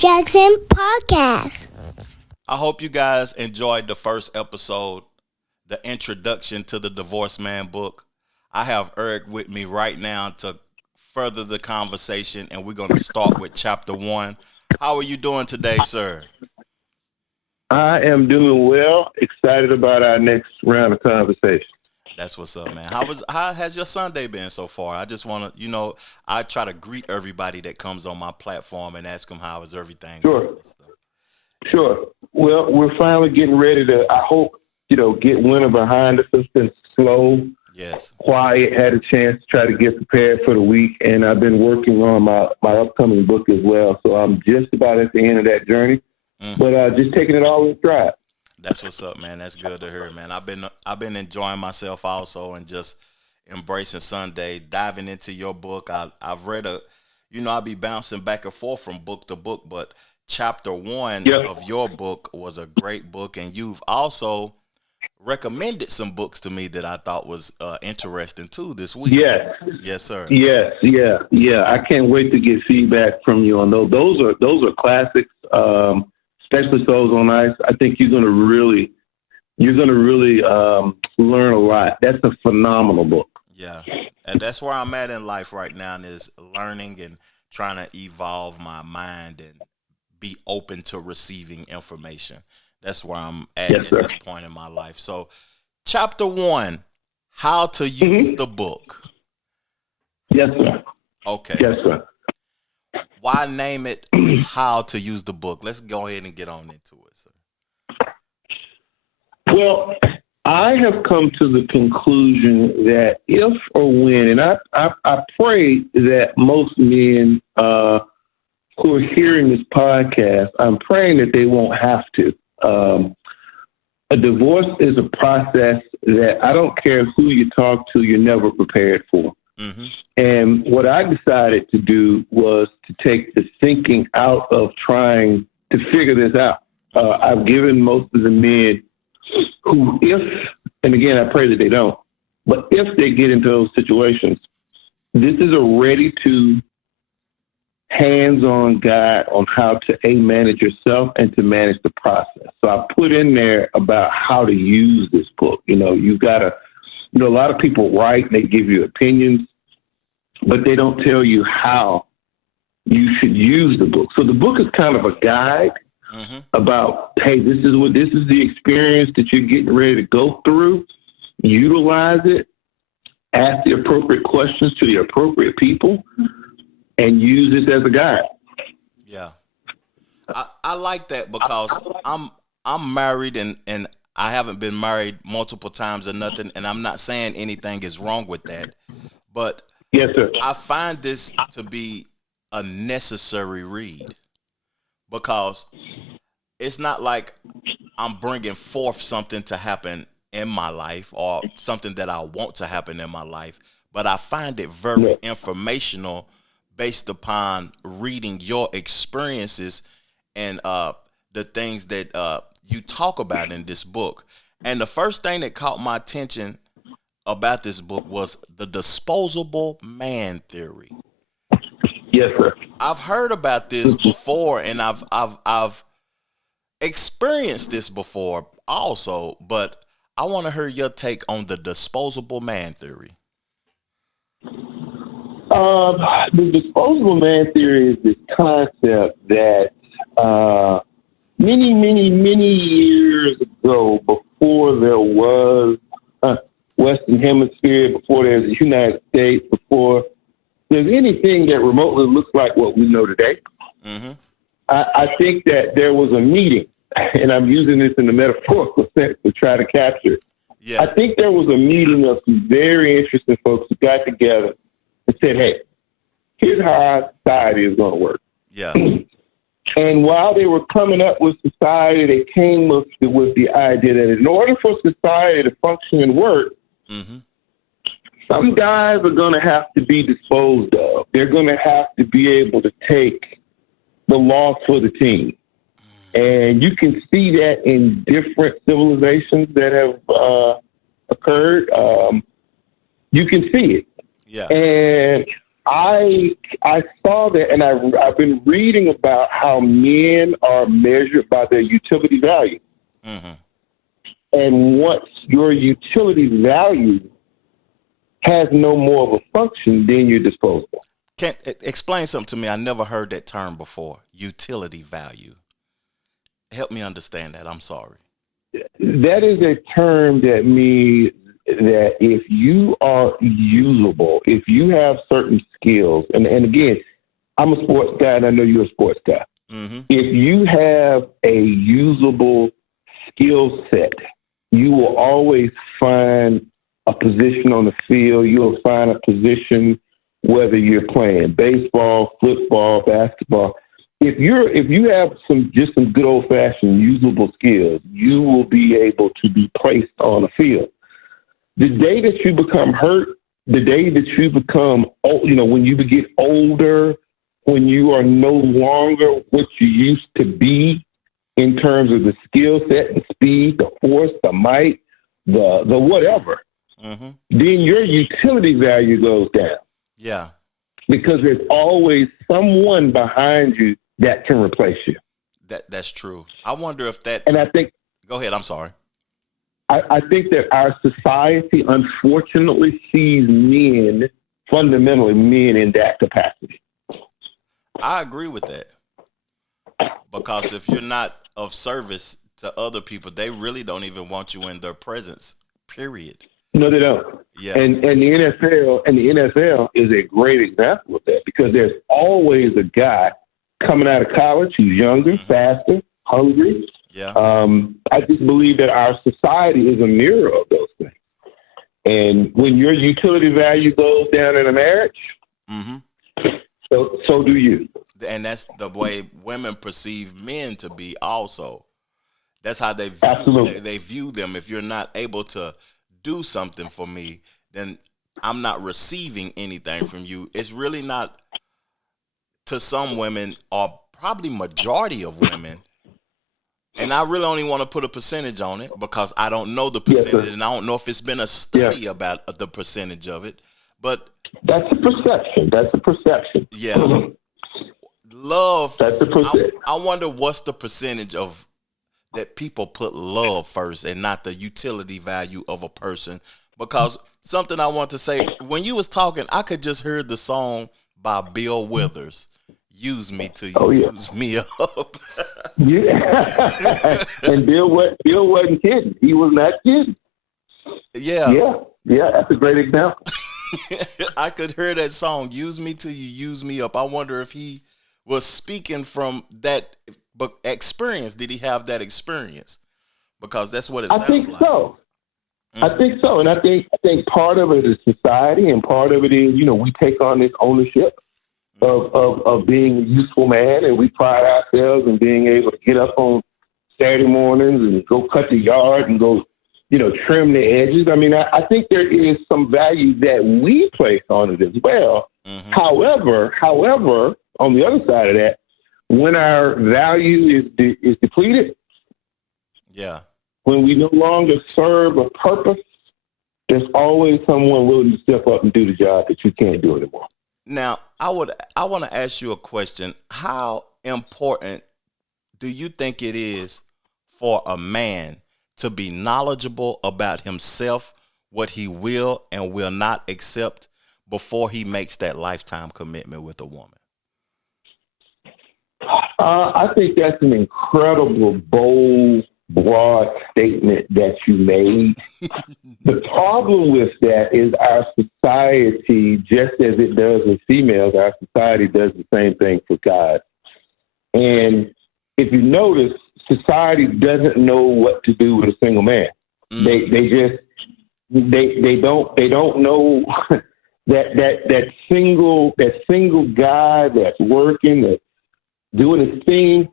Jackson Podcast. I hope you guys enjoyed the first episode, the introduction to the Divorced Man book. I have Eric with me right now to further the conversation, and we're going to start with chapter 1. How are you doing today, sir? I am doing well. Excited about our next round of conversation. That's what's up, man. How has your Sunday been so far? I just want to, I try to greet everybody that comes on my platform and ask them how is everything. Sure. Well, we're finally getting ready to, I hope, get winter behind us. It's been slow, quiet, had a chance to try to get prepared for the week, and I've been working on my upcoming book as well. So I'm just about at the end of that journey, but just taking it all in stride. That's what's up, man. That's good to hear, man. I've been enjoying myself also and just embracing Sunday, diving into your book. I've read I'll be bouncing back and forth from book to book, but chapter 1 of your book was a great book, and you've also recommended some books to me that I thought was interesting too this week. Yes, sir. Yes, yeah. I can't wait to get feedback from you on those. Those are classics. Especially those on ice. I think you're gonna really learn a lot. That's a phenomenal book. Yeah, and that's where I'm at in life right now, is learning and trying to evolve my mind and be open to receiving information. That's where I'm at this point in my life. So, chapter 1, how to use the book. Yes, sir. Okay. Yes, sir. Why name it How to Use the Book? Let's go ahead and get on into it, sir. Well, I have come to the conclusion that if or when, and I pray that most men who are hearing this podcast, I'm praying that they won't have to. A divorce is a process that I don't care who you talk to, you're never prepared for. Mm-hmm. And what I decided to do was to take the thinking out of trying to figure this out. I've given most of the men who, and again, I pray that they don't, but if they get into those situations, this is a ready-to hands-on guide on how to manage yourself and to manage the process. So I put in there about how to use this book. You've got to, a lot of people write and they give you opinions, but they don't tell you how you should use the book. So the book is kind of a guide about, hey, this is the experience that you're getting ready to go through. Utilize it, ask the appropriate questions to the appropriate people, and use this as a guide. Yeah. I like that because I'm married and I haven't been married multiple times or nothing, and I'm not saying anything is wrong with that, but yes, sir. I find this to be a necessary read because it's not like I'm bringing forth something to happen in my life or something that I want to happen in my life, but I find it very informational based upon reading your experiences and the things that you talk about in this book. And the first thing that caught my attention about this book was the disposable man theory. Yes, sir. I've heard about this before, and I've experienced this before also, but I want to hear your take on the disposable man theory. The disposable man theory is this concept that many years ago, before there was Western Hemisphere, before there's the United States, before there's anything that remotely looks like what we know today, I think that there was a meeting, and I'm using this in the metaphorical sense to try to capture it. Yeah. I think there was a meeting of some very interesting folks who got together and said, hey, here's how our society is going to work. Yeah. And while they were coming up with society, they came with the idea that in order for society to function and work, some guys are going to have to be disposed of. They're going to have to be able to take the loss for the team. And you can see that in different civilizations that have occurred. You can see it. Yeah. And I saw that, and I've been reading about how men are measured by their utility value. Mm-hmm. And once your utility value has no more of a function, then you're disposable. Can explain something to me? I never heard that term before. Utility value. Help me understand that. I'm sorry. That is a term that means that if you are usable, if you have certain skills, and again, I'm a sports guy, and I know you're a sports guy. Mm-hmm. If you have a usable skill set, you will always find a position on the field. You'll find a position whether you're playing baseball, football, basketball. If you have some good old fashioned usable skills, you will be able to be placed on a field. The day that you become hurt, the day that you become old, when you get older, when you are no longer what you used to be in terms of the skill set, the speed, the force, the might, the whatever, mm-hmm. then your utility value goes down. Yeah. Because there's always someone behind you that can replace you. That's true. I wonder if that. And I think. Go ahead. I'm sorry. I think that our society, unfortunately, sees fundamentally men in that capacity. I agree with that. Because if you're not of service to other people, they really don't even want you in their presence, period. No, they don't. Yeah. And the NFL is a great example of that, because there's always a guy coming out of college who's younger, mm-hmm. faster, hungry. Yeah. I just believe that our society is a mirror of those things. And when your utility value goes down in a marriage, mm-hmm. so do you. And that's the way women perceive men to be also. That's how they view them. If you're not able to do something for me, then I'm not receiving anything from you. It's really not, to some women, or probably majority of women, and I really only want to put a percentage on it because I don't know the percentage, and I don't know if it's been a study about the percentage of it, but that's a perception. Yeah. Love. That's a percentage. I wonder what's the percentage of that people put love first and not the utility value of a person. Because something I want to say, when you was talking, I could just hear the song by Bill Withers, "Use Me Till You Use Me Up." Yeah. And Bill wasn't kidding. He was not kidding. Yeah. Yeah, that's a great example. I could hear that song, "Use Me Till You Use Me Up." I wonder if he was speaking from that experience. Did he have that experience? Because that's what it sounds like. I think so. Mm-hmm. I think so. And I think part of it is society, and part of it is, we take on this ownership of being a useful man, and we pride ourselves in being able to get up on Saturday mornings and go cut the yard and go, trim the edges. I mean, I think there is some value that we place on it as well. Mm-hmm. However, on the other side of that, when our value is depleted, when we no longer serve a purpose, there's always someone willing to step up and do the job that you can't do anymore. Now, I want to ask you a question. How important do you think it is for a man to be knowledgeable about himself, what he will and will not accept before he makes that lifetime commitment with a woman? I think that's an incredible, bold, broad statement that you made. The problem with that is our society, just as it does with females, our society does the same thing for guys. And if you notice, society doesn't know what to do with a single man. Mm. They don't know that single guy that's working, that's doing his thing.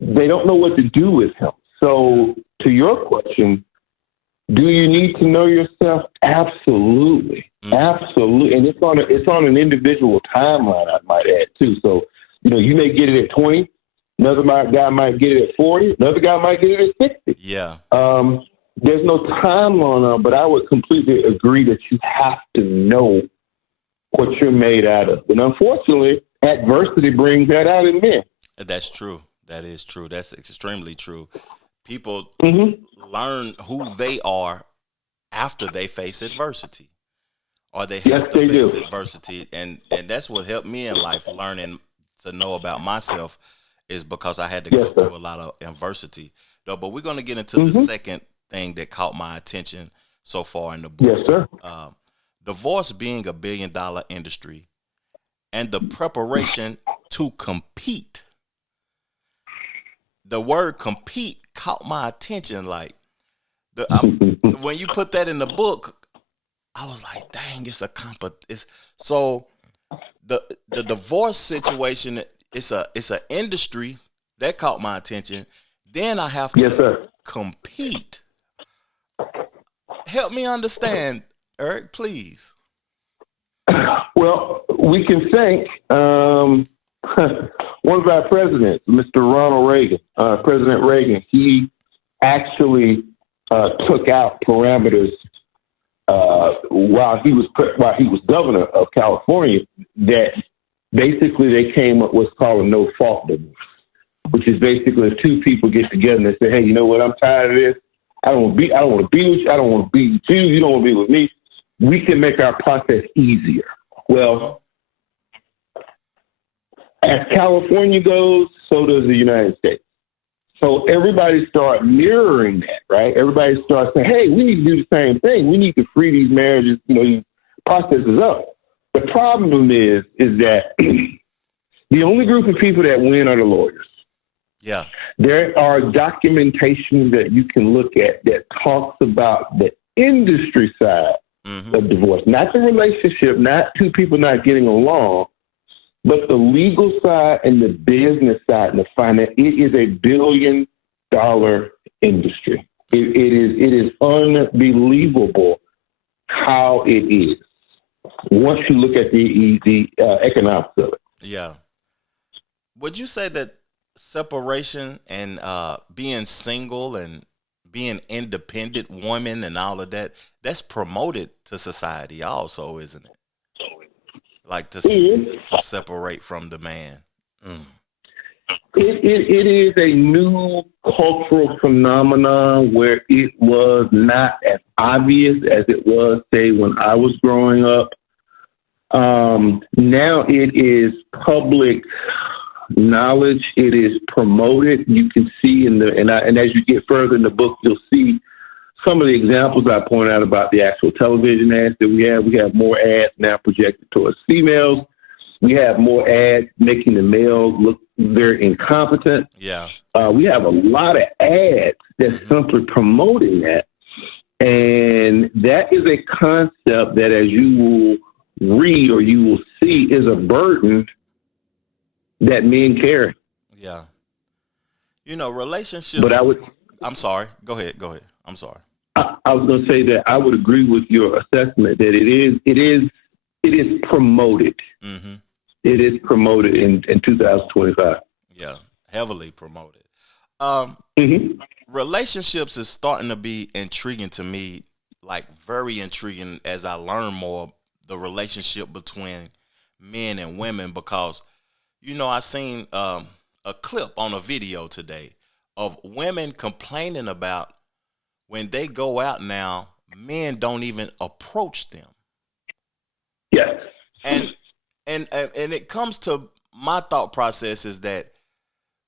They don't know what to do with him. So to your question, do you need to know yourself? Absolutely. Mm. Absolutely. And it's on an individual timeline, I might add too. So, you may get it at 20. Another guy might get it at 40. Another guy might get it at 60. Yeah. There's no timeline on it, but I would completely agree that you have to know what you're made out of. And unfortunately, adversity brings that out in men. That's true. That is true. That's extremely true. People learn who they are after they face adversity, or they have to face adversity. And that's what helped me in life, learning to know about myself, is because I had to go through a lot of adversity. Though, but we're going to get into the second thing that caught my attention so far in the book. Yes, sir. Divorce being a $1 billion industry and the preparation to compete. The word compete caught my attention. Like, when you put that in the book, I was like, dang, it's a so the divorce situation, it's an industry that caught my attention. Then I have to compete. Help me understand, Eric, please. Well, we can thank one of our presidents, Mr. Ronald Reagan, President Reagan. He actually took out parameters while he was governor of California, that basically they came up with what's called a no-fault divorce, which is basically if two people get together and they say, hey, you know what, I'm tired of this. I don't want to be with you. I don't want to be with you. You don't want to be with me. We can make our process easier. Well, as California goes, so does the United States. So everybody start mirroring that, right? Everybody starts saying, hey, we need to do the same thing. We need to free these marriages, these processes up. The problem is that the only group of people that win are the lawyers. Yeah. There are documentation that you can look at that talks about the industry side of divorce, not the relationship, not two people not getting along, but the legal side and the business side and the finance. It is $1 billion industry. It is unbelievable how it is once you look at the economics of it. Yeah. Would you say that separation and being single and being independent woman and all of that, that's promoted to society also, isn't it? Like to separate from the man. It is a new cultural phenomenon where it was not as obvious as it was, say, when I was growing up. Now it is public knowledge. It is promoted. You can see and as you get further in the book, you'll see some of the examples I point out about the actual television ads that we have. We have more ads now projected towards females. We have more ads making the males look very incompetent. Yeah. We have a lot of ads that's simply promoting that. And that is a concept that, as you will read or you will see, is a burden that men carry. Yeah. Relationships. But I'm sorry. Go ahead. I'm sorry. I was going to say that I would agree with your assessment that it is promoted. Mm-hmm. It is promoted in 2025. Yeah, heavily promoted. Relationships is starting to be intriguing to me, like very intriguing as I learn more the relationship between men and women, because, I seen a clip on a video today of women complaining about when they go out now, men don't even approach them. Yes. And it comes to my thought process is that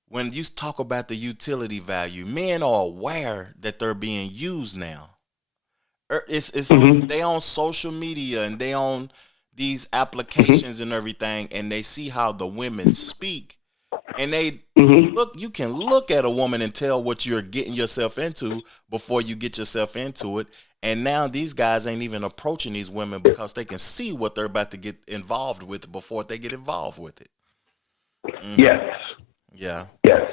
when you talk about the utility value, men are aware that they're being used now. They on social media and they on these applications and everything, and they see how the women speak, and they look. You can look at a woman and tell what you're getting yourself into before you get yourself into it. And now these guys ain't even approaching these women because they can see what they're about to get involved with before they get involved with it. Yes. Yeah. Yes.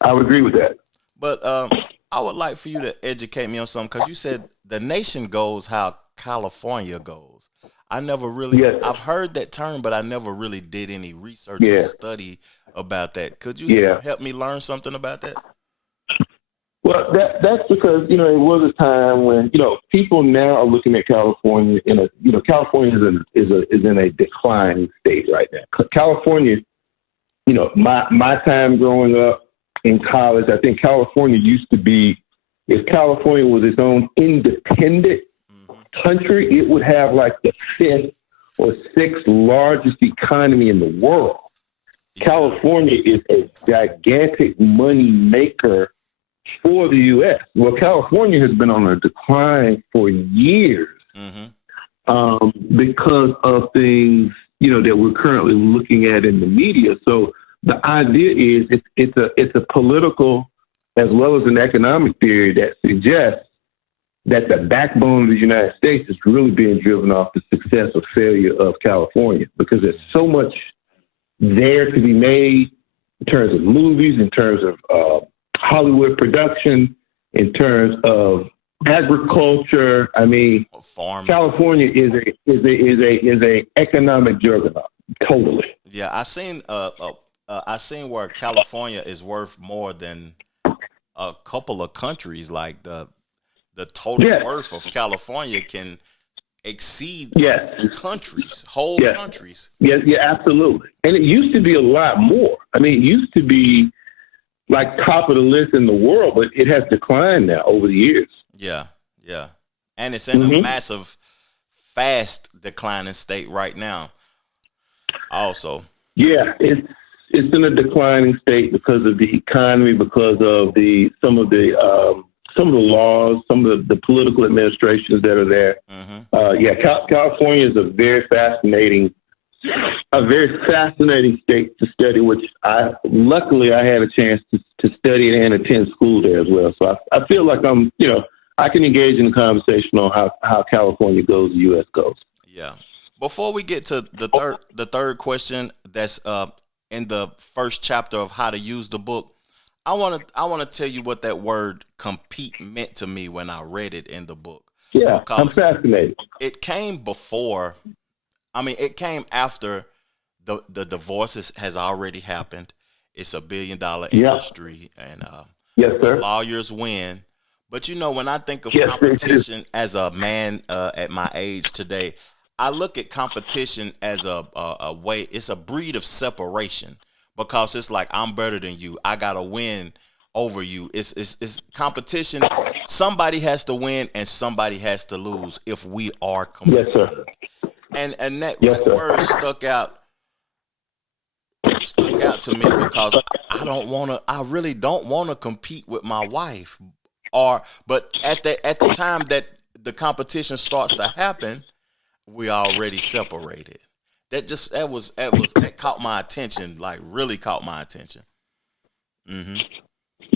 I would agree with that. But I would like for you to educate me on something, because you said the nation goes how California goes. I never really, I've heard that term, but I never really did any research or study about that. Could you help me learn something about that? Well, that's because it was a time when people now are looking at California California is in a declining state right now. California, my time growing up in college, I think California used to be, if California was its own independent country, it would have like the fifth or sixth largest economy in the world. California is a gigantic money maker for the U.S. Well, California has been on a decline for years because of things, that we're currently looking at in the media. So the idea is it's a political as well as an economic theory that suggests that the backbone of the United States is really being driven off the success or failure of California, because there's so much there to be made in terms of movies, in terms of Hollywood production, in terms of agriculture. I mean, farming. California is a economic juggernaut. Totally. Yeah, I seen where California is worth more than a couple of countries. Like the total worth of California can exceed countries, whole countries. Yeah, absolutely. And it used to be a lot more. I mean, it used to be like top of the list in the world, but it has declined now over the years. Yeah. And it's in a massive, fast declining state right now. Also. Yeah, it's in a declining state because of the economy, because of some of the laws, some of the political administrations that are there. California is a very fascinating state to study, which luckily I had a chance to study and attend school there as well. So I feel like I can engage in a conversation on how California goes, the U.S. goes. Yeah. Before we get to the third question that's in the first chapter of How to Use the Book, I want to tell you what that word compete meant to me when I read it in the book. Yeah, I'm fascinated. It came after the divorce has already happened. It's a $1 billion industry, and yes, sir. Lawyers win. But when I think of competition as a man at my age today, I look at competition as a way. It's a breed of separation, because it's like, I'm better than you. I gotta win over you. It's competition. Somebody has to win and somebody has to lose if we are competing. Yes, sir. And that word stuck out to me, because I really don't want to compete with my wife. But at the time that the competition starts to happen, we already separated. That caught my attention, like really caught my attention.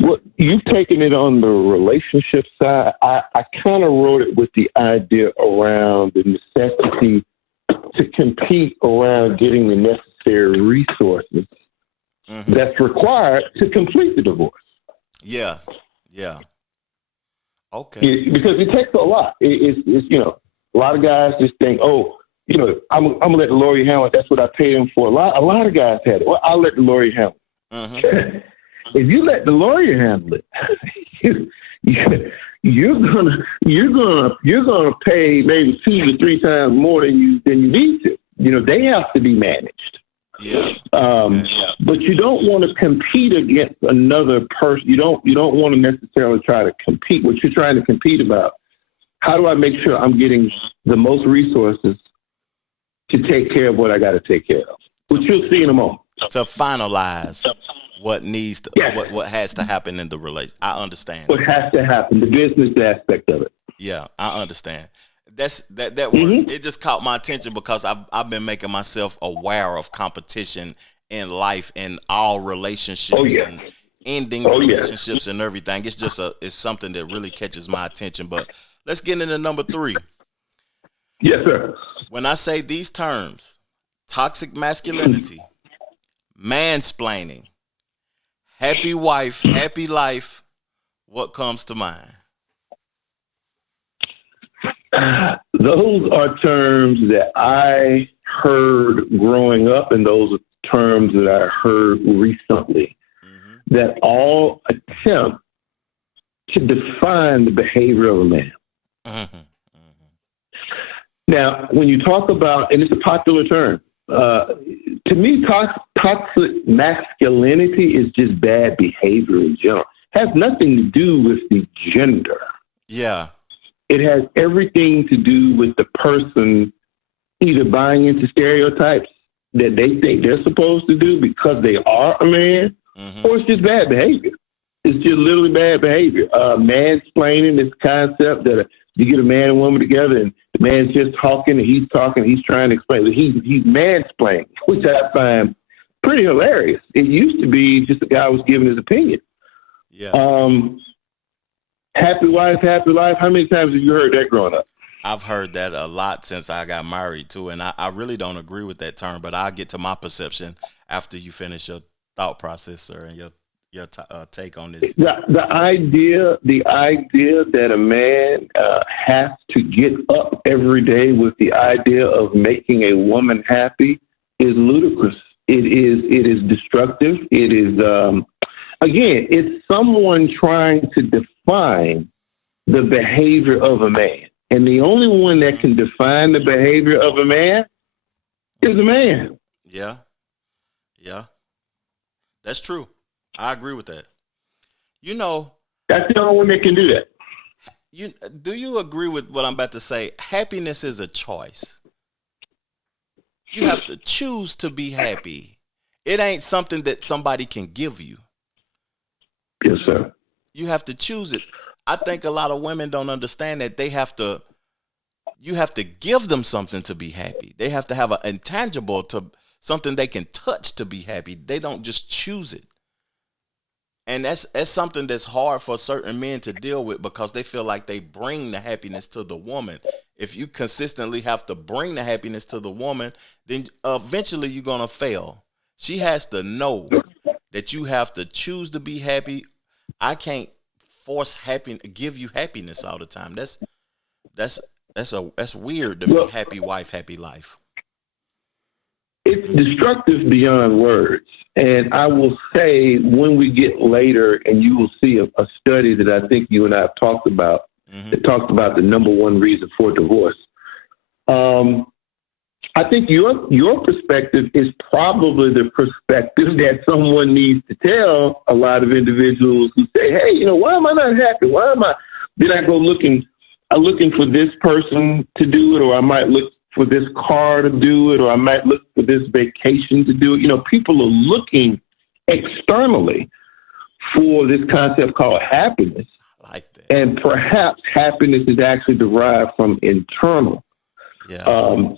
Well, you've taken it on the relationship side. I kind of wrote it with the idea around the necessity to compete around getting the necessary resources that's required to complete the divorce. Yeah. Okay. Because it takes a lot. It's a lot of guys just think, I'm gonna let the lawyer handle it. That's what I paid him for. A lot of guys had it. Well, I'll let the lawyer handle it. If you let the lawyer handle it, you're gonna pay maybe 2 to 3 times more than you need to. They have to be managed. Yeah. But you don't want to compete against another person. You don't want to necessarily try to compete. What you're trying to compete about, how do I make sure I'm getting the most resources to take care of what I got to take care of, which you'll see in a moment. To finalize what needs to, what has to happen in the relation. I understand. What has to happen, the business aspect of it. Yeah, I understand. That word, it just caught my attention because I've been making myself aware of competition in life, in all relationships and ending relationships and everything. It's just it's something that really catches my attention. But let's get into number 3. Yes, sir. When I say these terms, toxic masculinity, mansplaining, happy wife, happy life, what comes to mind? Those are terms that I heard growing up, and those are terms that I heard recently, that all attempt to define the behavior of a man. Mm-hmm. Now, when you talk about, and it's a popular term, to me, toxic masculinity is just bad behavior in general. It has nothing to do with the gender. Yeah. It has everything to do with the person either buying into stereotypes that they think they're supposed to do because they are a man, or it's just bad behavior. It's just literally bad behavior. Mansplaining, this concept that you get a man and woman together and the man's just talking and he's trying to explain. He's mansplaining, which I find pretty hilarious. It used to be just a guy was giving his opinion. Yeah. Happy wife, happy life. How many times have you heard that growing up? I've heard that a lot since I got married too, and I really don't agree with that term, but I'll get to my perception after you finish your thought process, sir, and your take on this. The idea that a man has to get up every day with the idea of making a woman happy is ludicrous. It is destructive. It is again, it's someone trying to define the behavior of a man. And the only one that can define the behavior of a man is a man. Yeah. Yeah. That's true. I agree with that. You know, that's the only one that can do that. Do you agree with what I'm about to say? Happiness is a choice. You have to choose to be happy. It ain't something that somebody can give you. Yes, sir. You have to choose it. I think a lot of women don't understand that you have to give them something to be happy. They have to have an intangible, to something they can touch to be happy. They don't just choose it. And that's something that's hard for certain men to deal with because they feel like they bring the happiness to the woman. If you consistently have to bring the happiness to the woman, then eventually you're going to fail. She has to know that you have to choose to be happy. I can't force give you happiness all the time. That's weird to be happy wife, happy life. It's destructive beyond words. And I will say when we get later, and you will see a study that I think you and I have talked about, that talked about the number one reason for divorce. I think your perspective is probably the perspective that someone needs to tell a lot of individuals who say, hey, why am I not happy? Did I go looking for this person to do it, or I might look for this car to do it, or I might look for this vacation to do it. People are looking externally for this concept called happiness. I like that. And perhaps happiness is actually derived from internal. Yeah.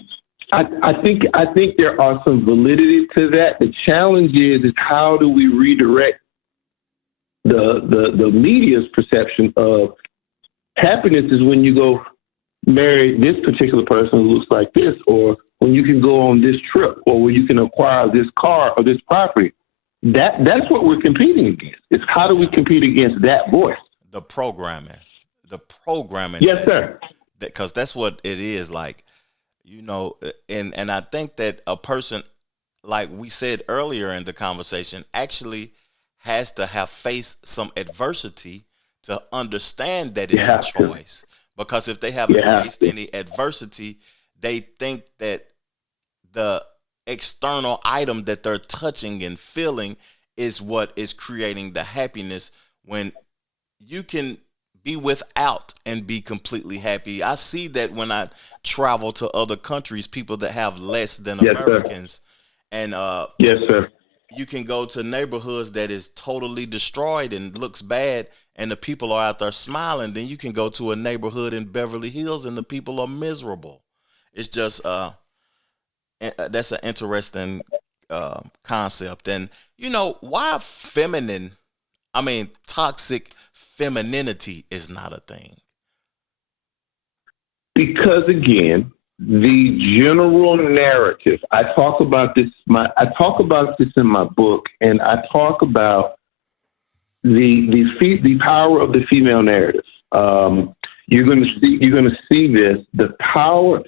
I think there are some validity to that. The challenge is how do we redirect the media's perception of happiness is when you go marry this particular person who looks like this, or when you can go on this trip, or when you can acquire this car or this property. That's what we're competing against. It's how do we compete against that voice? The programming. Yes, sir. Because that's what it is like, and I think that a person, like we said earlier in the conversation, actually has to have faced some adversity to understand that it's a choice. Because if they haven't faced any adversity, they think that the external item that they're touching and feeling is what is creating the happiness, when you can be without and be completely happy. I see that when I travel to other countries, people that have less than Americans. Sir. And yes, sir. You can go to neighborhoods that is totally destroyed and looks bad, and the people are out there smiling. Then you can go to a neighborhood in Beverly Hills and the people are miserable. It's just that's an interesting concept. And why toxic femininity is not a thing? Because again, the general narrative. I talk about this in my book, and I talk about the power of the female narrative. You're going to see this. The power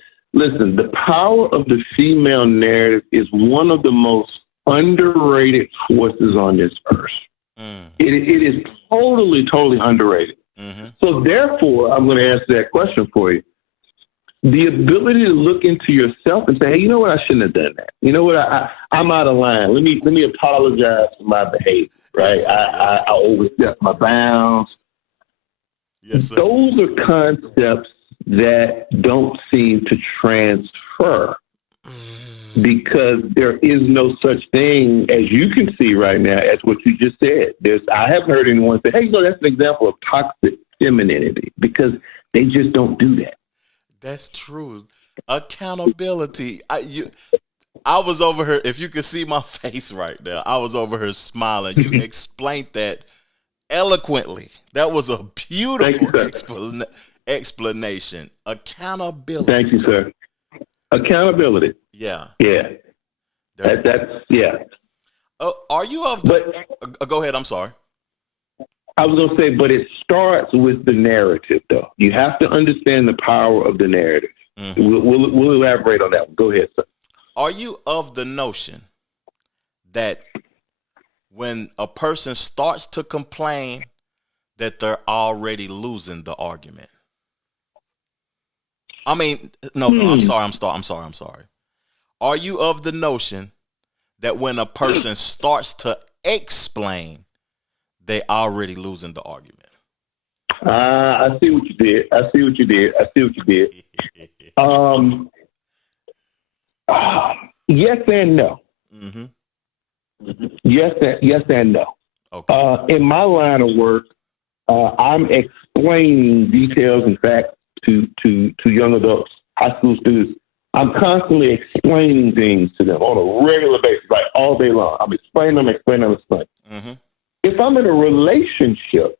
of the female narrative is one of the most underrated forces on this earth. It is totally underrated. Mm-hmm. So therefore, I'm going to answer that question for you. The ability to look into yourself and say, hey, you know what? I shouldn't have done that. You know what? I'm out of line. Let me apologize for my behavior. Right? Yes, sir. Yes, sir. I overstepped my bounds. Yes, sir. Those are concepts that don't seem to transfer because there is no such thing as you can see right now as what you just said. I haven't heard anyone say, hey, that's an example of toxic femininity because they just don't do that. That's true. Accountability. I was over here. If you could see my face right now, I was over here smiling. You explained that eloquently. That was a beautiful explanation. Accountability. Thank you, sir. Accountability. Yeah. Yeah. That's yeah. Are you of the? Go ahead. I'm sorry. I was going to say, but it starts with the narrative, though. You have to understand the power of the narrative. Mm-hmm. We'll elaborate on that. Go ahead, sir. Are you of the notion that when a person starts to complain that they're already losing the argument? I mean, no, I'm sorry. Are you of the notion that when a person starts to explain, they already losing the argument? I see what you did. Yes and no. Mm-hmm. Yes and no. Okay. In my line of work, I'm explaining details and facts to young adults, high school students. I'm constantly explaining things to them on a regular basis, like all day long. I'm explaining. Mm-hmm. If I'm in a relationship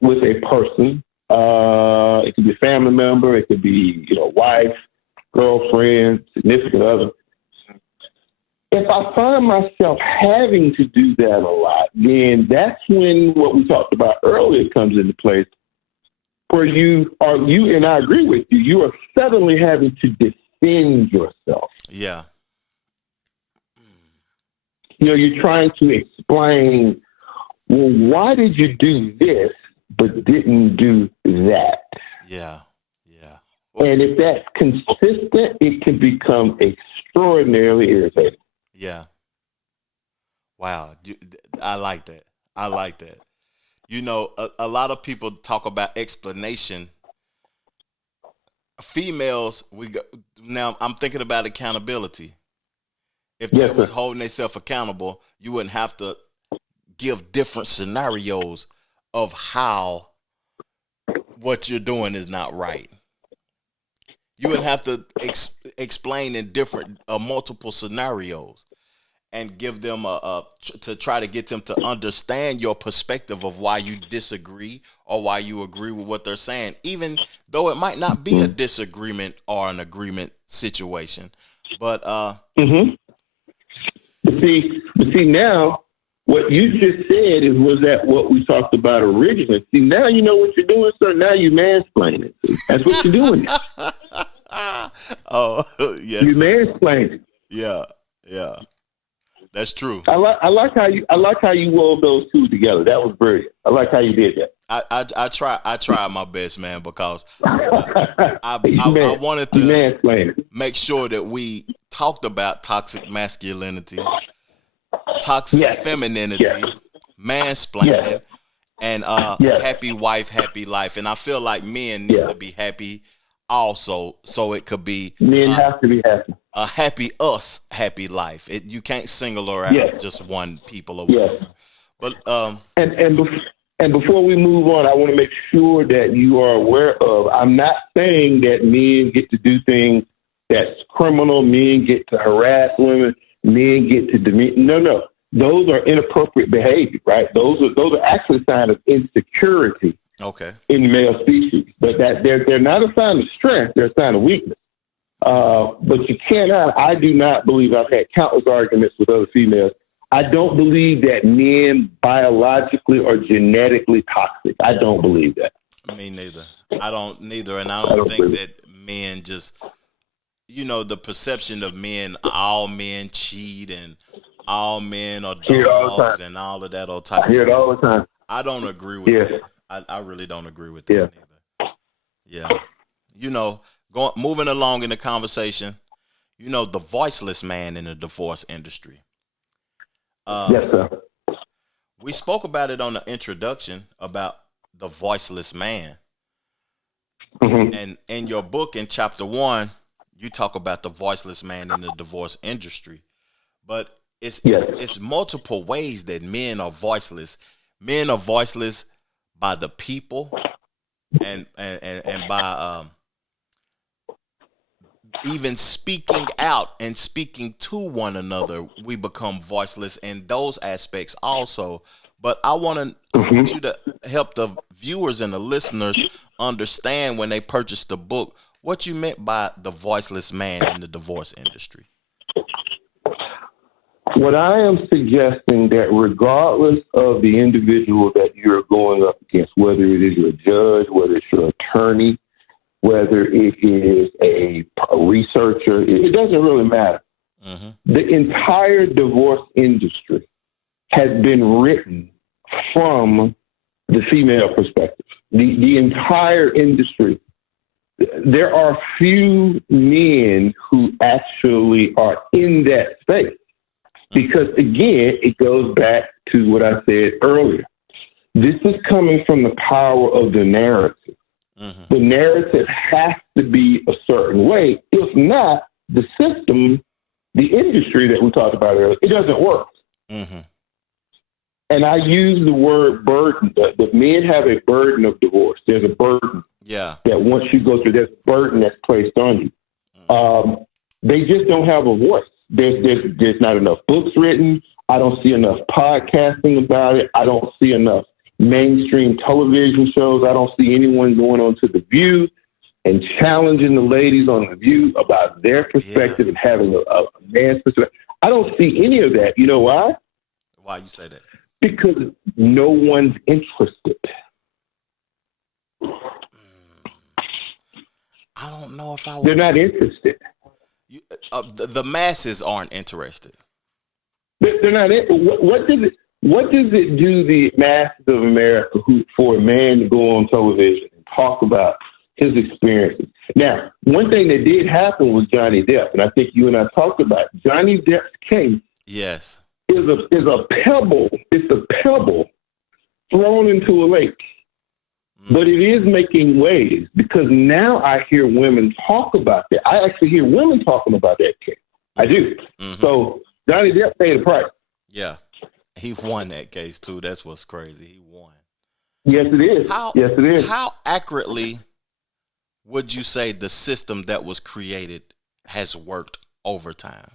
with a person, it could be a family member, it could be, wife, girlfriend, significant other. If I find myself having to do that a lot, then that's when what we talked about earlier comes into place, where you and I agree with you, you are suddenly having to defend yourself. Yeah. You're trying to explain, well, why did you do this but didn't do that? Yeah. And if that's consistent, it can become extraordinarily irritating. Yeah. Wow. I like that. A lot of people talk about explanation. Females, now I'm thinking about accountability. If they was holding themselves accountable, you wouldn't have to give different scenarios of how what you're doing is not right. You wouldn't have to explain in different multiple scenarios and give them to try to get them to understand your perspective of why you disagree or why you agree with what they're saying, even though it might not be a disagreement or an agreement situation. But But see now, what you just said was that what we talked about originally. See, now you know what you're doing, sir. Now you mansplaining. That's what you're doing. Oh, yes. You mansplaining. Yeah. That's true. I like how you wove those two together. That was brilliant. I like how you did that. I tried my best, man, because I wanted to make sure that we talked about toxic masculinity, toxic femininity, mansplaining, and happy wife, happy life. And I feel like men need to be happy also, so it could be men have to be happy. A happy us, happy life. You can't single her out just one people or whatever. But and before we move on, I want to make sure that you are aware of. I'm not saying that men get to do things that's criminal. Men get to harass women. Men get to demean. No. Those are inappropriate behavior, right? Those are actually signs of insecurity. Okay. In the male species, but that they're not a sign of strength; they're a sign of weakness. But you cannot. I do not believe. I've had countless arguments with other females. I don't believe that men biologically or genetically toxic. I don't believe that. Me neither. I don't neither, and I don't think that men just, the perception of men. All men cheat, and all men are dogs, and all of that old type. I hear it all the time. I don't agree with that. I really don't agree with that Yeah. either. Yeah. Moving along in the conversation, the voiceless man in the divorce industry. Yes, sir. We spoke about it on the introduction about the voiceless man. Mm-hmm. And in your book, in chapter 1, you talk about the voiceless man in the divorce industry. But it's multiple ways that men are voiceless. Men are voiceless by the people and by even speaking out and speaking to one another. We become voiceless in those aspects also. But I want you to help the viewers and the listeners understand when they purchase the book what you meant by the voiceless man in the divorce industry. What I am suggesting that regardless of the individual that you're going up against, whether it is your judge, whether it's your attorney, whether it is a researcher, it doesn't really matter. Mm-hmm. The entire divorce industry has been written from the female perspective. The entire industry. There are few men who actually are in that space. Because, again, it goes back to what I said earlier. This is coming from the power of the narrative. Mm-hmm. The narrative has to be a certain way. If not, the system, the industry that we talked about earlier, it doesn't work. Mm-hmm. And I use the word burden. The men have a burden of divorce. There's a burden. Yeah. That once you go through, there's a burden that's placed on you. Mm-hmm. They just don't have a voice. There's not enough books written. I don't see enough podcasting about it. I don't see enough mainstream television shows. I don't see anyone going on to The View and challenging the ladies on The View about their perspective and having a man's perspective. I don't see any of that. You know why? Why you say that? Because no one's interested. I don't know if They're not interested. The masses aren't interested. They're not. What does it do the masses of America for a man to go on television and talk about his experiences? Now, one thing that did happen was Johnny Depp, and I think you and I talked about it. Johnny Depp's case. Yes. Is a pebble. It's a pebble thrown into a lake. But it is making waves because now I hear women talk about that. I actually hear women talking about that case. I do. Mm-hmm. So Johnny Depp paid the price. Yeah. He won that case too. That's what's crazy. He won. Yes, it is. Yes, it is. How accurately would you say the system that was created has worked over time?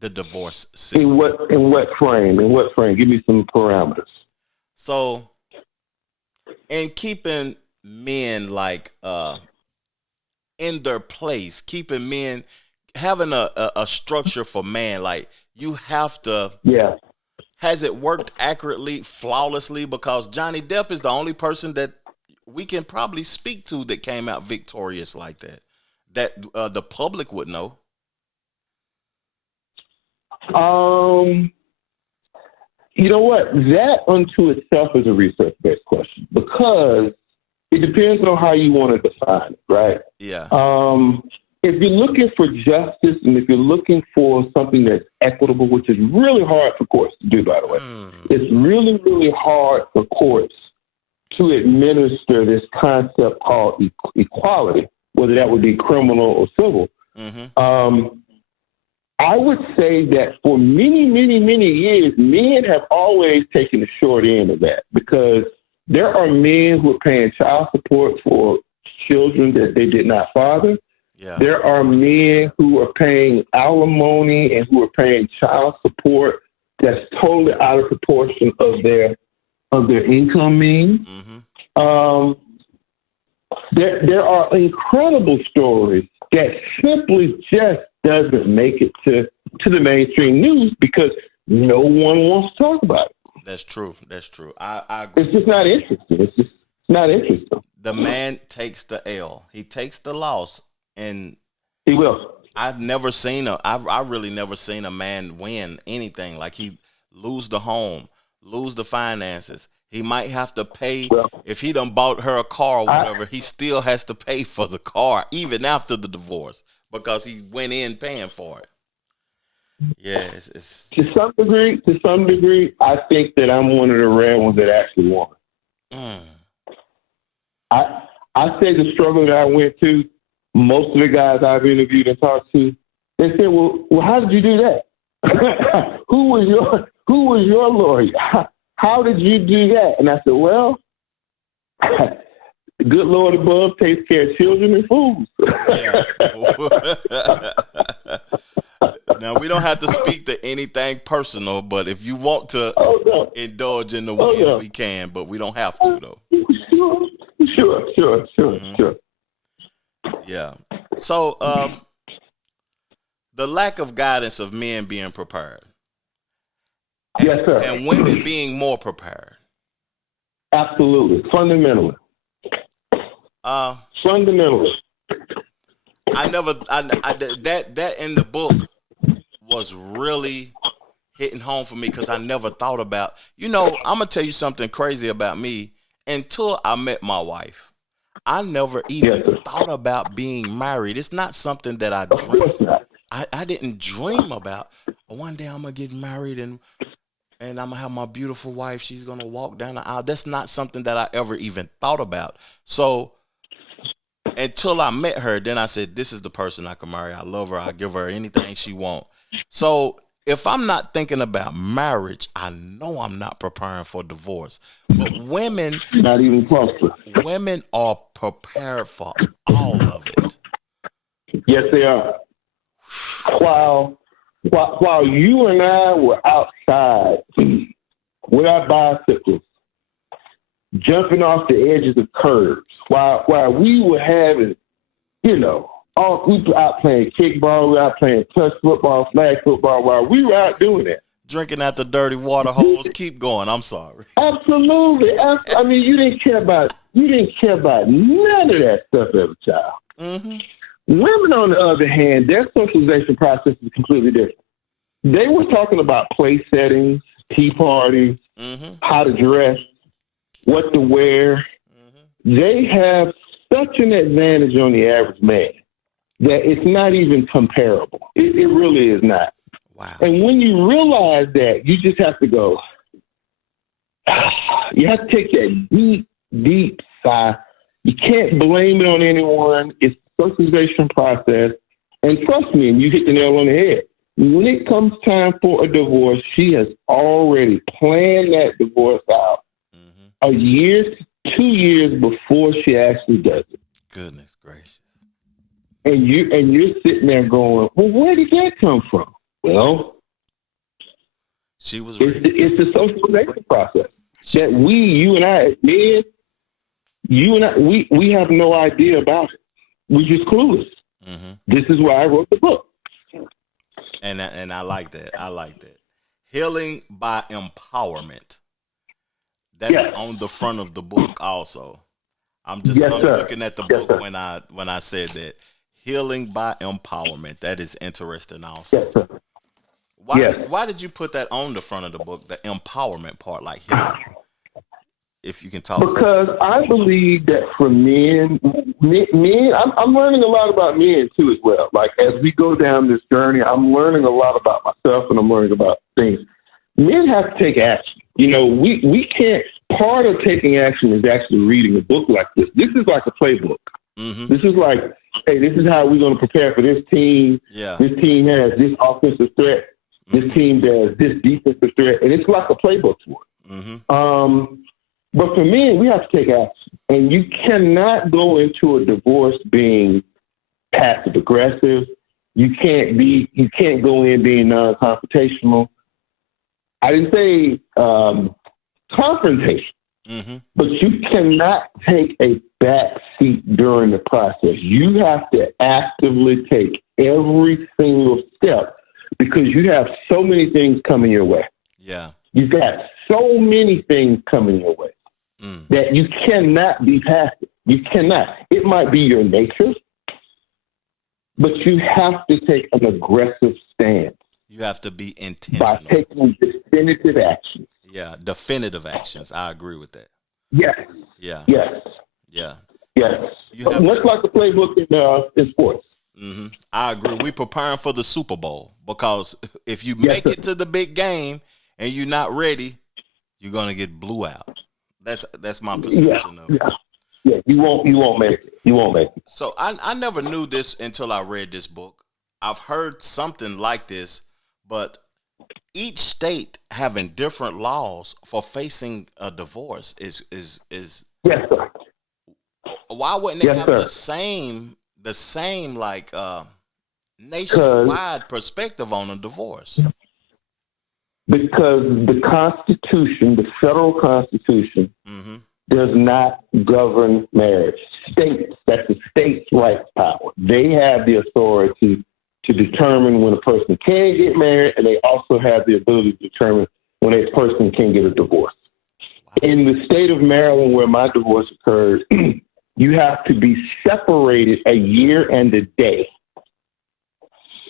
The divorce system. In what frame? Give me some parameters. So, in keeping men in their place, keeping men having a structure for man, like you have to. Yeah. Has it worked accurately, flawlessly? Because Johnny Depp is the only person that we can probably speak to that came out victorious like that. That the public would know. You know what? That unto itself is a research-based question because it depends on how you want to define it, right? Yeah. If you're looking for justice and if you're looking for something that's equitable, which is really hard for courts to do, by the way, it's really, really hard for courts to administer this concept called equality, whether that would be criminal or civil. Mm-hmm. I would say that for many, many, many years, men have always taken the short end of that because there are men who are paying child support for children that they did not father. Yeah. There are men who are paying alimony and who are paying child support that's totally out of proportion of their income means. Mm-hmm. There are incredible stories that simply just doesn't make it to the mainstream news because no one wants to talk about it. That's true. I agree. It's just not interesting. It's just not interesting. The man takes the L. He takes the loss, and he will. I really never seen a man win anything. Like he lose the home, lose the finances. He might have to pay Well, if he done bought her a car or whatever. He still has to pay for the car even after the divorce because he went in paying for it. Yeah, it's to some degree, I think that I'm one of the rare ones that actually won. I say the struggle that I went to. Most of the guys I've interviewed and talked to, they said, "Well, how did you do that? Who was your lawyer? How did you do that?" And I said, "Well, the good Lord above takes care of children and fools." yeah. Now, we don't have to speak to anything personal, but if you want to indulge in the win, we can, but we don't have to, though. Sure. Yeah. So, the lack of guidance of men being prepared. Yes, sir. And women being more prepared. Absolutely. Fundamentally. Fundamentally. That in the book was really hitting home for me because I never thought about, I'm going to tell you something crazy about me. Until I met my wife, I never even thought about being married. It's not something that I dreamed. I didn't dream about, one day I'm going to get married and I'm going to have my beautiful wife. She's going to walk down the aisle. That's not something that I ever even thought about. So until I met her, then I said, this is the person I can marry. I love her. I give her anything she wants. So if I'm not thinking about marriage, I know I'm not preparing for divorce. But women, not even close. Women are prepared for all of it. Yes, they are. While you and I were outside with our bicycles, jumping off the edges of curbs, while we were having, we were out playing kickball, we were out playing touch football, flag football, while we were out doing that. Drinking at the dirty water holes. Keep going. I'm sorry. Absolutely. I mean, you didn't care about none of that stuff as a child. Mm-hmm. Women, on the other hand, their socialization process is completely different. They were talking about place settings, tea parties, how to dress, what to wear. Mm-hmm. They have such an advantage on the average man that it's not even comparable. It really is not. Wow. And when you realize that, you just have to go, you have to take that deep, deep sigh. You can't blame it on anyone. It's a socialization process. And trust me, and you hit the nail on the head. When it comes time for a divorce, she has already planned that divorce out a year, 2 years before she actually does it. Goodness gracious. And you're sitting there going, well, where did that come from? Well, she was. It's the socialization process that you and I, men, we have no idea about it. We're just clueless. Mm-hmm. This is why I wrote the book. And I like that. I like that. Healing by empowerment. That's on the front of the book also. I'm looking at the book when I said that. Healing by empowerment. That is interesting also. Yes, sir. Why did you put that on the front of the book, the empowerment part, like healing? If you can talk. Because I believe that for men, I'm learning a lot about men too as well. Like as we go down this journey, I'm learning a lot about myself and I'm learning about things. Men have to take action. We can't. Part of taking action is actually reading a book like this. This is like a playbook. Mm-hmm. This is like, hey, this is how we're going to prepare for this team. Yeah. This team has this offensive threat. This team does this defensive threat. And it's like a playbook for it. Mm-hmm. But for men, we have to take action. And you cannot go into a divorce being passive aggressive. You can't go in being non-confrontational. I didn't say confrontation, but you cannot take a back seat during the process. You have to actively take every single step because you have so many things coming your way. Yeah. You've got so many things coming your way that you cannot be passive. You cannot. It might be your nature, but you have to take an aggressive stance. You have to be intentional. By taking definitive action. Yeah, definitive actions. I agree with that. Yes. Yeah, Yes. yeah. Yes. You have Much to. like the playbook in sports. I agree. We preparing for the Super Bowl because if you Yes, make sir. it to the big game and you're not ready, you're gonna get blew out. That's my perception of it. Yeah. Yeah. You won't make it. You won't make it. So I never knew this until I read this book. I've heard something like this, but each state having different laws for facing a divorce is Yes, sir. why wouldn't they Yes, have sir. the same like nationwide perspective on a divorce? Because the Constitution, the federal Constitution, does not govern marriage. States, that's the state's rights power. They have the authority to determine when a person can get married, and they also have the ability to determine when a person can get a divorce. In the state of Maryland, where my divorce occurred, you have to be separated a year and a day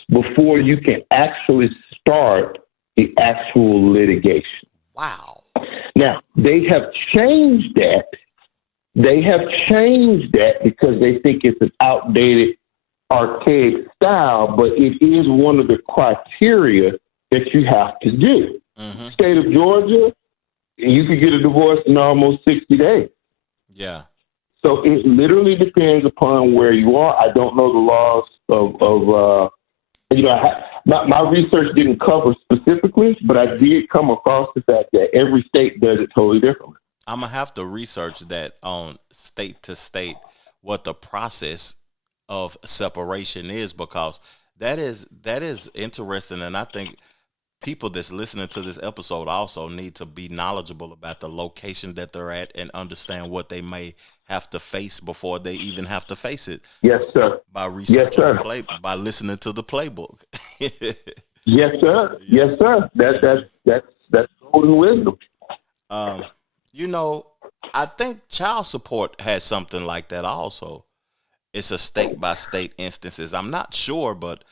before you can actually start the actual litigation. Wow. Now, they have changed that. They have changed that because they think it's an outdated, archaic style, but it is one of the criteria that you have to do. State of Georgia, you could get a divorce in almost 60 days. Yeah. So it literally depends upon where you are. I don't know the laws of my research didn't cover specifically, but I did come across the fact that every state does it totally differently. I'm gonna have to research that on state to state what the process of separation is, because that is interesting, and I think people that's listening to this episode also need to be knowledgeable about the location that they're at and understand what they may have to face before they even have to face it. Yes, sir. By researching Yes, sir. by listening to the playbook. Yes, sir. Yes, sir. That's golden wisdom. I think child support has something like that also. It's a state by state instances. I'm not sure, but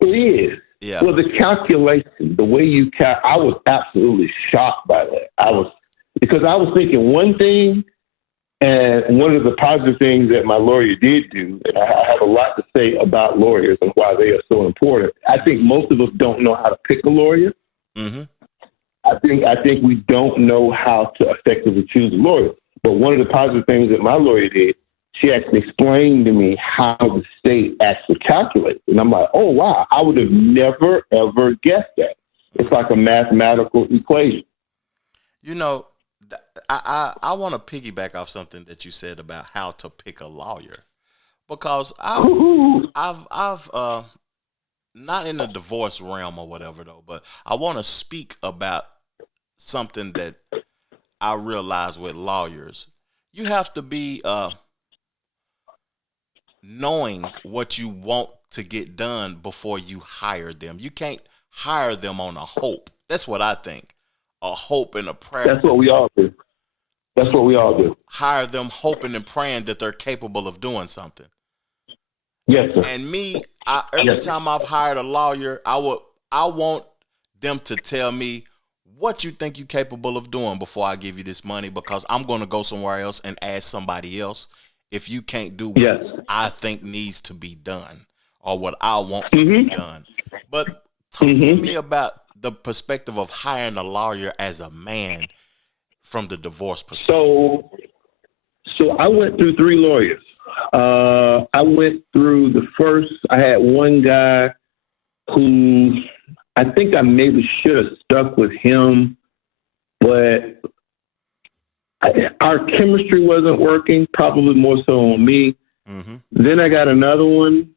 it is. Yeah. Well, the calculation, the way you I was absolutely shocked by that. Because I was thinking one thing, and one of the positive things that my lawyer did do, and I have a lot to say about lawyers and why they are so important. I think most of us don't know how to pick a lawyer. I think we don't know how to effectively choose a lawyer. But one of the positive things that my lawyer did, she actually explained to me how the state actually calculates. And I'm like, oh, wow, I would have never, ever guessed that. It's like a mathematical equation. I want to piggyback off something that you said about how to pick a lawyer, because I've not in the divorce realm or whatever though, but I want to speak about something that I realize with lawyers. You have to be knowing what you want to get done before you hire them. You can't hire them on a hope. That's what I think. A hope and a prayer. That's what we all do. That's what we all do. Hire them hoping and praying that they're capable of doing something. Yes, sir. And me, every time I've hired a lawyer, I want them to tell me what you think you're capable of doing before I give you this money, because I'm going to go somewhere else and ask somebody else if you can't do what I think needs to be done or what I want to be done. But talk to me about the perspective of hiring a lawyer as a man from the divorce perspective. So I went through 3 lawyers. I went through I had one guy who I think I maybe should have stuck with him, but our chemistry wasn't working, probably more so on me. Then I got another one,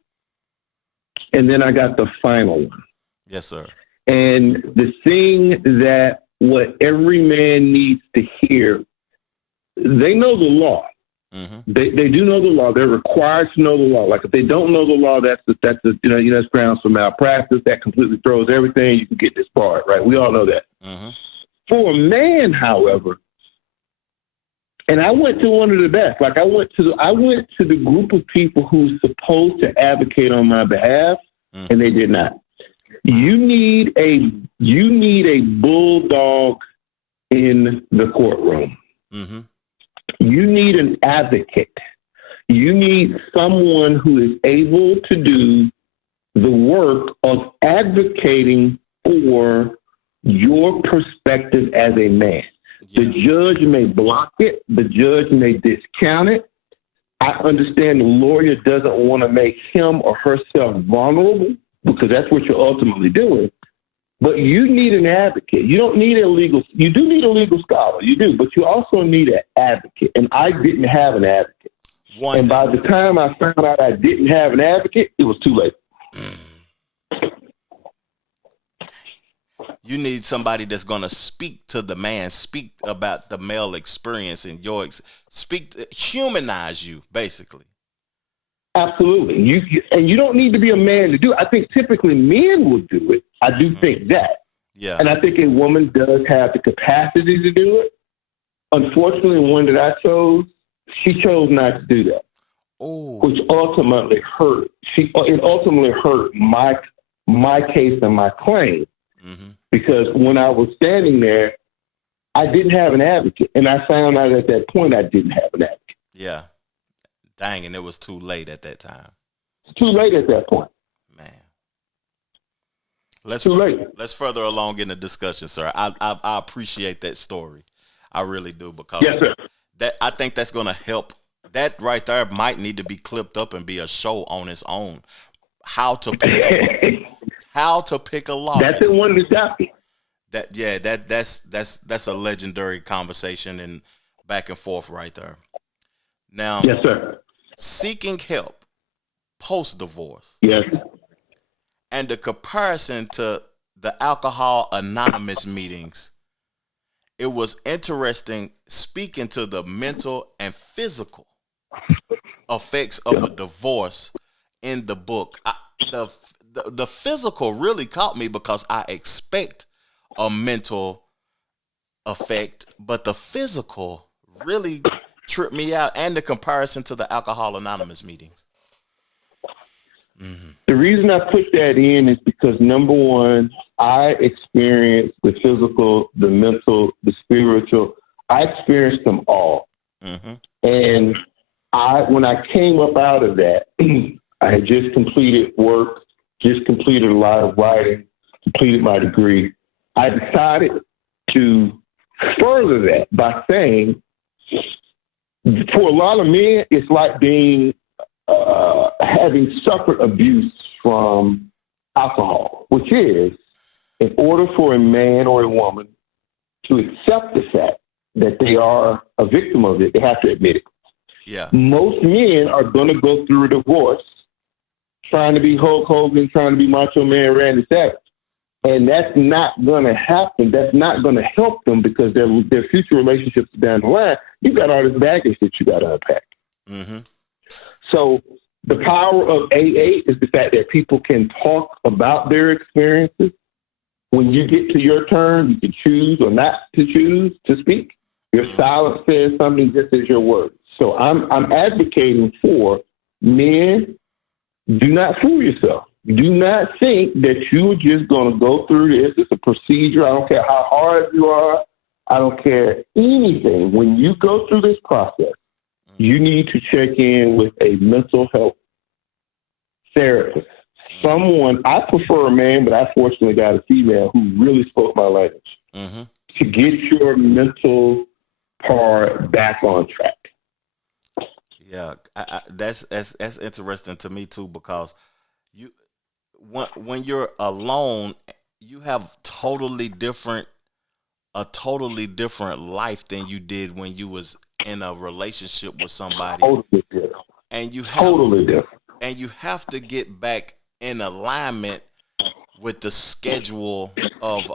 and then I got the final one. Yes, sir. And the thing that what every man needs to hear, they know the law. They do know the law. They're required to know the law. Like if they don't know the law, that's grounds for malpractice. That completely throws everything. You can get disbarred, right? We all know that. For a man, however, and I went to one of the best. Like I went to the group of people who's supposed to advocate on my behalf, and they did not. You need a bulldog in the courtroom. Mm-hmm. You need an advocate. You need someone who is able to do the work of advocating for your perspective as a man. Yeah. The judge may block it. The judge may discount it. I understand the lawyer doesn't want to make him or herself vulnerable because that's what you're ultimately doing. But you need an advocate. You don't need you do need a legal scholar. You do, but you also need an advocate. And I didn't have an advocate. And by the time I found out I didn't have an advocate, it was too late. You need somebody that's going to speak to the man, speak about the male experience and humanize you, basically. Absolutely. You don't need to be a man to do it. I think typically men will do it. I do think that. Yeah. And I think a woman does have the capacity to do it. Unfortunately, the one that I chose, she chose not to do that. Oh. Which ultimately hurt. It ultimately hurt my case and my claim. Mm-hmm. Because when I was standing there, I didn't have an advocate. And I found out at that point I didn't have an advocate. Yeah. Dang, and it was too late at that time. It's too late at that point. Man. Let's further along in the discussion, sir. I appreciate that story. I really do, because yes, sir. I think that's going to help. That right there might need to be clipped up and be a show on its own. How to pick a law. That's in one of the topics. That's a legendary conversation and back and forth right there. Now, yes, sir. Seeking help post-divorce. Yes. And the comparison to the Alcohol Anonymous meetings, it was interesting speaking to the mental and physical effects of a divorce in the book. The physical really caught me because I expect a mental effect, but the physical really tripped me out, and the comparison to the Alcohol Anonymous meetings. Mm-hmm. The reason I put that in is because, number one, I experienced the physical, the mental, the spiritual. I experienced them all. Mm-hmm. And when I came up out of that, I had just completed work, just completed a lot of writing, completed my degree. I decided to further that by saying, for a lot of men, it's like having suffered abuse from alcohol, which is, in order for a man or a woman to accept the fact that they are a victim of it, they have to admit it. Yeah. Most men are going to go through a divorce trying to be Hulk Hogan, trying to be Macho Man Randy Savage. And that's not going to happen. That's not going to help them, because their future relationships down the line, you've got all this baggage that you got to unpack. Mm-hmm. So the power of AA is the fact that people can talk about their experiences. When you get to your turn, you can choose or not to choose to speak. Your silence says something just as your words. So I'm advocating for men, do not fool yourself. Do not think that you're just going to go through this. It's a procedure. I don't care how hard you are. I don't care anything. When you go through this process, you need to check in with a mental health therapist. Someone, I prefer a man, but I fortunately got a female who really spoke my language, mm-hmm. to get your mental part back on track. Yeah, that's interesting to me too, because when you're alone, you have a totally different life than you did when you was in a relationship with somebody. Totally different. And you have to get back in alignment with the schedule of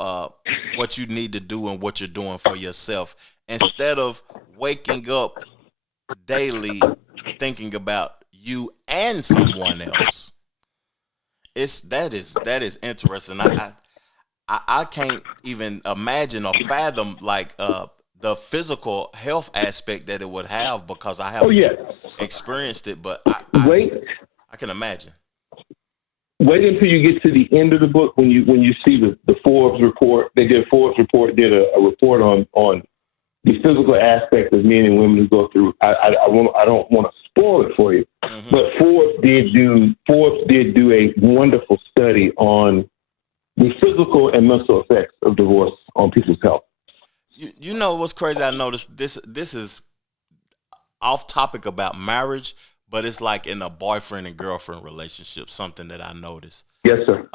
what you need to do and what you're doing for yourself, instead of waking up daily thinking about you and someone else. That is interesting. I can't even imagine or fathom like the physical health aspect that it would have, because I haven't experienced it, but I can imagine. wait until you get to the end of the book when you see the Forbes report. They did a Forbes report, did a report on the physical aspect of men and women who go through. I don't want to spoil it for you, but Forbes did do a wonderful study on the physical and mental effects of divorce on people's health. You know what's crazy? I noticed this is off topic about marriage, but it's like in a boyfriend and girlfriend relationship, something that I noticed. Yes, sir.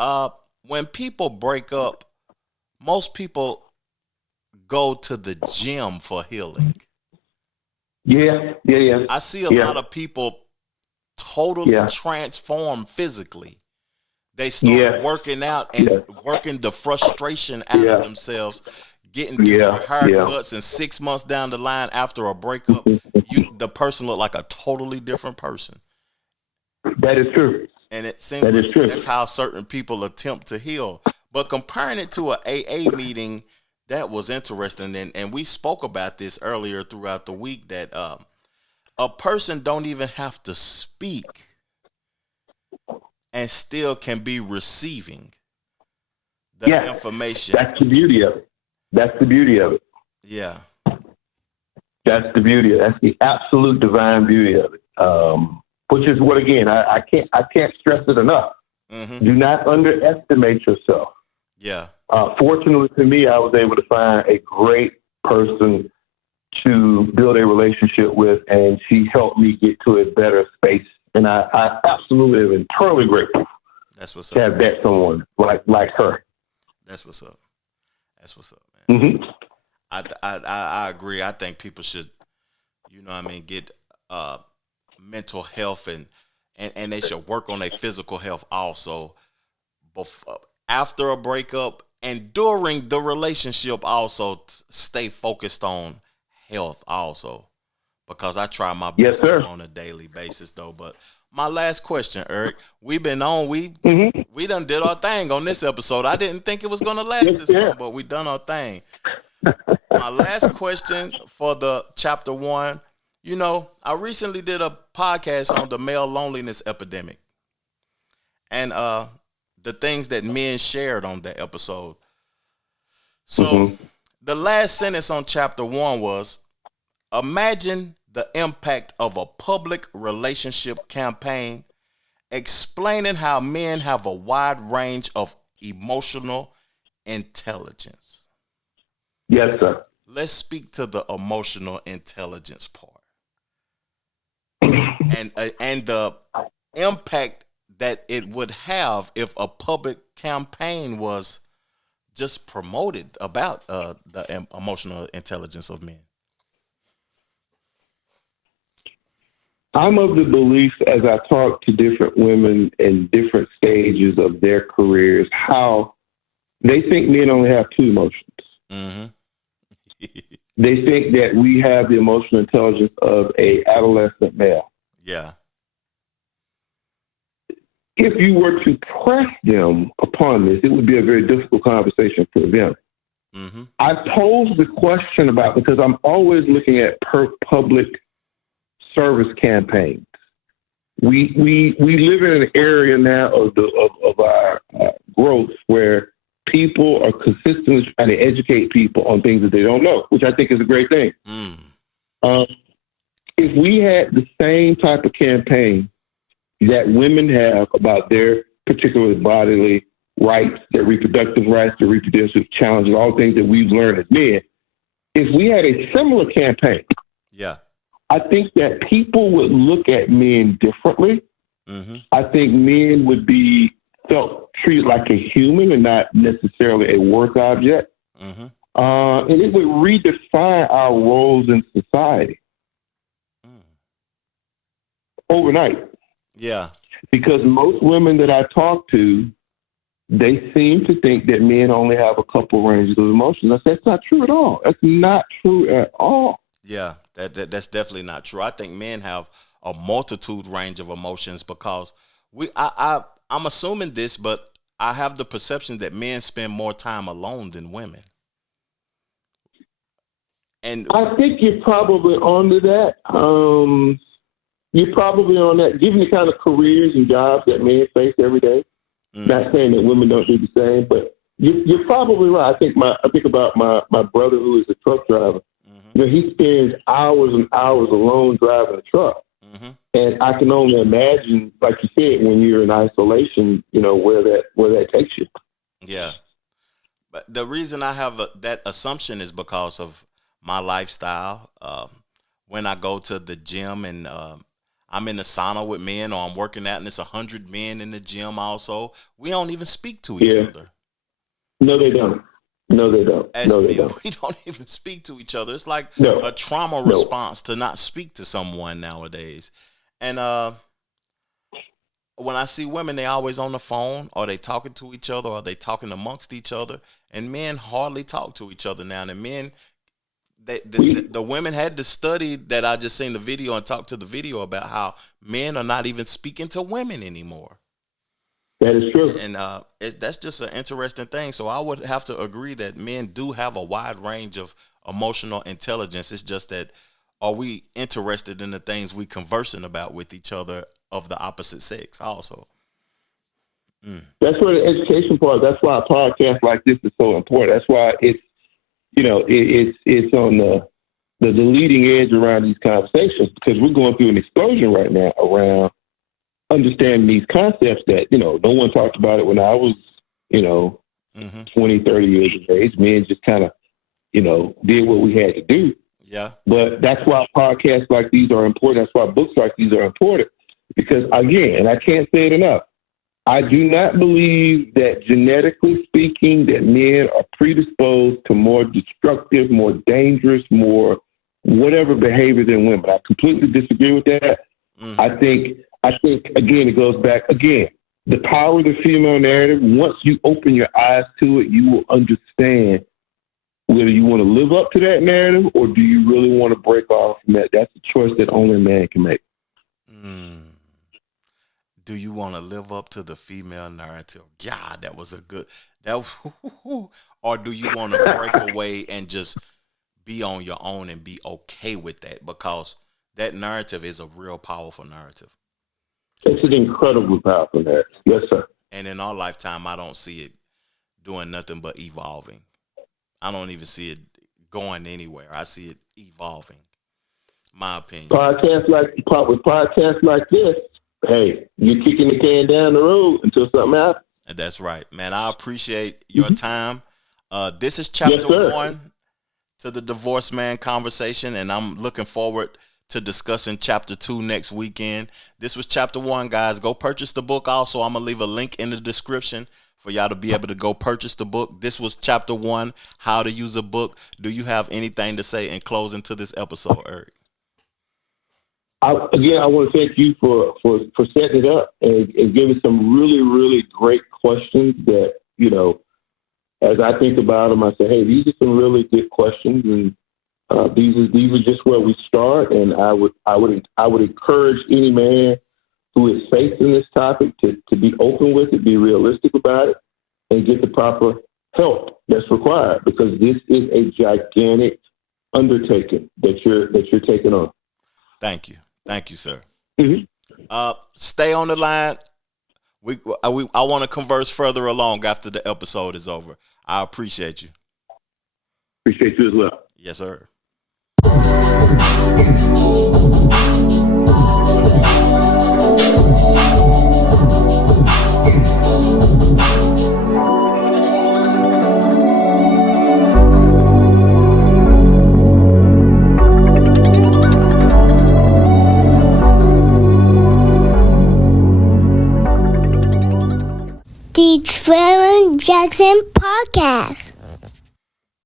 When people break up, most people go to the gym for healing. Yeah. I see a lot of people totally transform physically. They start working out and working the frustration out of themselves, getting different haircuts, and 6 months down the line after a breakup, the person look like a totally different person. That is true. And it seems like that's how certain people attempt to heal. But comparing it to an AA meeting, that was interesting. And we spoke about this earlier throughout the week, that a person don't even have to speak and still can be receiving the information. That's the beauty of it. Yeah. That's the beauty. That's the absolute divine beauty of it. Which is what, again, I can't stress it enough. Do not underestimate yourself. Yeah. Fortunately for me, I was able to find a great person to build a relationship with, and she helped me get to a better space. And I absolutely am eternally grateful. That's what's up. To have met someone like her. That's what's up. That's what's up, man. I agree. I think people should, get mental health and they should work on their physical health also after a breakup, and during the relationship also stay focused on health also, because I try my best on a daily basis though. But my last question, Eric, we've been on, we done did our thing on this episode. I didn't think it was going to last this long, but we done our thing. My last question for the chapter 1, I recently did a podcast on the male loneliness epidemic and the things that men shared on that episode. So the last sentence on chapter 1 was, imagine the impact of a public relationship campaign explaining how men have a wide range of emotional intelligence. Yes, sir. Let's speak to the emotional intelligence part and the impact that it would have if a public campaign was just promoted about the emotional intelligence of men. I'm of the belief, as I talk to different women in different stages of their careers, how they think men only have 2 emotions. They think that we have the emotional intelligence of a adolescent male. Yeah. If you were to press them upon this, it would be a very difficult conversation for them. I posed the question because I'm always looking at public service campaigns. We live in an area now of our growth where people are consistently trying to educate people on things that they don't know, which I think is a great thing. If we had the same type of campaign that women have about their particular bodily rights, their reproductive rights, their reproductive challenges, all things that we've learned as men, if we had a similar campaign, I think that people would look at men differently. I think men would be treated like a human and not necessarily a work object. And it would redefine our roles in society overnight. Yeah. Because most women that I talk to, they seem to think that men only have a couple ranges of emotions. That's not true at all. That's not true at all. Yeah, that's definitely not true. I think men have a multitude range of emotions because I'm assuming this, but I have the perception that men spend more time alone than women. And I think you're probably onto that. You're probably on that, given the kind of careers and jobs that men face every day. Not saying that women don't do the same, but you're probably right. I think about my brother who is a truck driver. You know, he spends hours and hours alone driving a truck. And I can only imagine, like you said, when you're in isolation, you know, where that takes you. Yeah. But the reason I have that assumption is because of my lifestyle. When I go to the gym and I'm in the sauna with men, or I'm working out and it's 100 men in the gym also, we don't even speak to each other. No, they don't. No, they don't. We don't even speak to each other. It's like a trauma response to not speak to someone nowadays. And when I see women, they always on the phone, or they talking to each other, or they talking amongst each other. And men hardly talk to each other now. And men, the women had to study that. I just seen the video and talked to the video about how men are not even speaking to women anymore. That is true. And that's just an interesting thing. So I would have to agree that men do have a wide range of emotional intelligence. It's just that, are we interested in the things we conversing about with each other of the opposite sex also? That's where the education part, that's why a podcast like this is so important. That's why it's, you know, it's on the leading edge around these conversations, because we're going through an explosion right now around understanding these concepts that, you know, no one talked about it when I was, you know, 20, 30 years of age. Men just kind of, you know, did what we had to do. Yeah. But that's why podcasts like these are important. That's why books like these are important. Because, again, and I can't say it enough, I do not believe that genetically speaking that men are predisposed to more destructive, more dangerous, more whatever behavior than women. I completely disagree with that. I think, again, it goes back, the power of the female narrative, once you open your eyes to it, you will understand whether you want to live up to that narrative or do you really want to break off from that. That's a choice that only a man can make. Do you want to live up to the female narrative? God, that was or do you want to break away and just be on your own and be okay with that? Because that narrative is a real powerful narrative. It's an incredibly powerful narrative. Yes, sir. And in our lifetime, I don't see it doing nothing but evolving. I don't even see it going anywhere. I see it evolving. My opinion. Podcasts like this, hey, you're kicking the can down the road until something happens. And that's right, man. I appreciate your time. This is chapter 1 to the Divorce Man Conversation, and I'm looking forward to discussing chapter 2 next weekend. This was chapter 1, guys. Go purchase the book. Also, I'm going to leave a link in the description for y'all to be able to go purchase the book. This was chapter 1, how to use a book. Do you have anything to say in closing to this episode, Eric? I want to thank you for setting it up and giving some really, really great questions that, you know, as I think about them, I say, hey, these are some really good questions, and these are just where we start. And I would encourage any man who is facing this topic to be open with it, be realistic about it, and get the proper help that's required, because this is a gigantic undertaking that you're taking on. Thank you, sir. Mm-hmm. Stay on the line. I want to converse further along after the episode is over. I appreciate you. Appreciate you as well. Yes, sir. The Trevor Jackson Podcast.